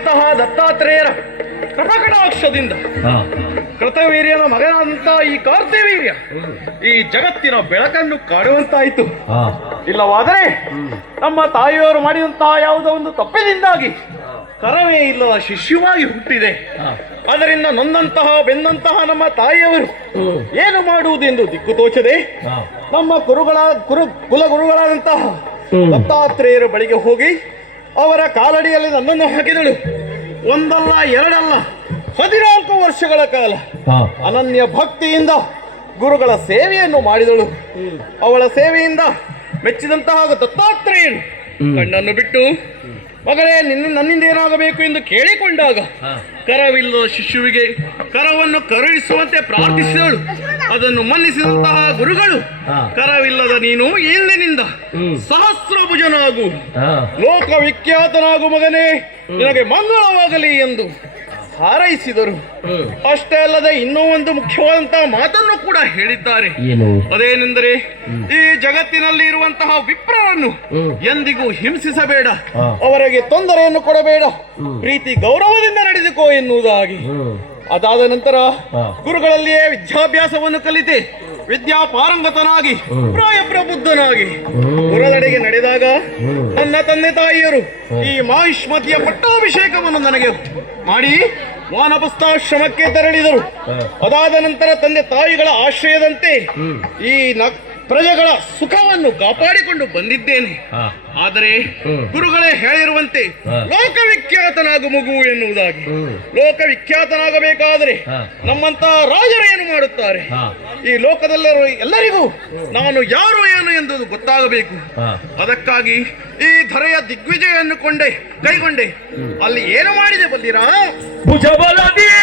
ಗುರುಗಳಾದಂತಹ ದತ್ತಾತ್ರೇಯರ ಕೃಪಕಟಾಕ್ಷದಿಂದ ಕೃತವೀರ್ಯನ ಮಗನಾದಂತಹ ಈ ಕಾರ್ತಿವೀರ್ಯ ಈ ಜಗತ್ತಿನ ಬೆಳಕನ್ನು ಕಾಡುವಂತಾಯಿತು. ಇಲ್ಲವಾದರೆ ನಮ್ಮ ತಾಯಿಯವರು ಮಾಡಿದಂತಹ ಯಾವುದೋ ಒಂದು ತಪ್ಪಿನಿಂದಾಗಿ ಕರವೇ ಇಲ್ಲದ ಶಿಷ್ಯವಾಗಿ ಹುಟ್ಟಿದೆ. ಅದರಿಂದ ನೊಂದಂತಹ ಬೆಂದಂತಹ ನಮ್ಮ ತಾಯಿಯವರು ಏನು ಮಾಡುವುದೆಂದು ದಿಕ್ಕು ತೋಚದೆ ನಮ್ಮ ಕುಲಗುರುಗಳಾದಂತಹ ದತ್ತಾತ್ರೇಯರ ಬಳಿಗೆ ಹೋಗಿ ಅವರ ಕಾಲಡಿಯಲ್ಲಿ ನನ್ನನ್ನು ಹಾಕಿದಳು. ಒಂದಲ್ಲ ಎರಡಲ್ಲ 14 ವರ್ಷಗಳ ಕಾಲ ಅನನ್ಯ ಭಕ್ತಿಯಿಂದ ಗುರುಗಳ ಸೇವೆಯನ್ನು ಮಾಡಿದಳು. ಅವಳ ಸೇವೆಯಿಂದ ಮೆಚ್ಚಿದಂತಹ ದತ್ತಾತ್ರೇಯನು ಕಣ್ಣನ್ನು ಬಿಟ್ಟು ಮಗಳೇ ನನ್ನಿಂದ ಏನಾಗಬೇಕು ಎಂದು ಕೇಳಿಕೊಂಡಾಗ ಕರವಿಲ್ಲದ ಶಿಶುವಿಗೆ ಕರವನ್ನು ಕರುಣಿಸುವಂತೆ ಪ್ರಾರ್ಥಿಸಿದಳು. ಅದನ್ನು ಮನ್ನಿಸಿದಂತಹ ಗುರುಗಳು ಕರವಿಲ್ಲದ ನೀನು ಇಂದಿನಿಂದ ಸಹಸ್ರಭುಜನಾಗು, ಲೋಕವಿಖ್ಯಾತನಾಗು ಮಗನೇ, ನಿನಗೆ ಮಂಗಳವಾಗಲಿ ಎಂದು ಹಾರೈಸಿದರು. ಅಷ್ಟೇ ಅಲ್ಲದೆ ಇನ್ನೂ ಒಂದು ಮುಖ್ಯವಾದಂತಹ ಮಾತನ್ನು ಕೂಡ ಹೇಳಿದ್ದಾರೆ. ಅದೇನೆಂದರೆ ಈ ಜಗತ್ತಿನಲ್ಲಿ ಇರುವಂತಹ ವಿಪ್ರರನ್ನು ಎಂದಿಗೂ ಹಿಂಸಿಸಬೇಡ, ಅವರಿಗೆ ತೊಂದರೆಯನ್ನು ಕೊಡಬೇಡ, ಪ್ರೀತಿ ಗೌರವದಿಂದ ನಡೆದುಕೋ ಎನ್ನುವುದಾಗಿ. ಅದಾದ ನಂತರ ಗುರುಗಳಲ್ಲಿಯೇ ವಿದ್ಯಾಭ್ಯಾಸವನ್ನು ಕಲಿತೆ ವಿದ್ಯಾಪಾರಂಗತನಾಗಿ ಪ್ರಾಯ ಪ್ರಬುದ್ಧನಾಗಿ ಗುರುದೆಡೆಗೆ ನಡೆದಾಗ ನನ್ನ ತಂದೆ ತಾಯಿಯರು ಈ ಮಾಹಿಷ್ಮತಿಯ ಪಟ್ಟಾಭಿಷೇಕವನ್ನು ನನಗೆ ಮಾಡಿ ವಾನಪ್ರಸ್ಥಾಶ್ರಮಕ್ಕೆ ತೆರಳಿದರು. ಅದಾದ ನಂತರ ತಂದೆ ತಾಯಿಗಳ ಆಶ್ರಯದಂತೆ ಈ ಪ್ರಜೆಗಳ ಸುಖವನ್ನು ಕಾಪಾಡಿಕೊಂಡು ಬಂದಿದ್ದೇನೆ. ಆದರೆ ಗುರುಗಳೇ ಹೇಳಿರುವಂತೆ ಲೋಕವಿಖ್ಯಾತನಾಗು ಮಗು ಎನ್ನುವುದಾಗಿ. ಲೋಕವಿಖ್ಯಾತನಾಗಬೇಕಾದರೆ ನಮ್ಮಂತ ರಾಜರು ಏನು ಮಾಡುತ್ತಾರೆ? ಈ ಲೋಕದಲ್ಲಿರುವ ಎಲ್ಲರಿಗೂ ನಾನು ಯಾರು ಏನು ಎಂದು ಗೊತ್ತಾಗಬೇಕು. ಅದಕ್ಕಾಗಿ ಈ ಧರೆಯ ದಿಗ್ವಿಜಯನ್ನು ಕೈಗೊಂಡೆ. ಅಲ್ಲಿ ಏನು ಮಾಡಿದೆ ಬಲ್ಲಿರಾ?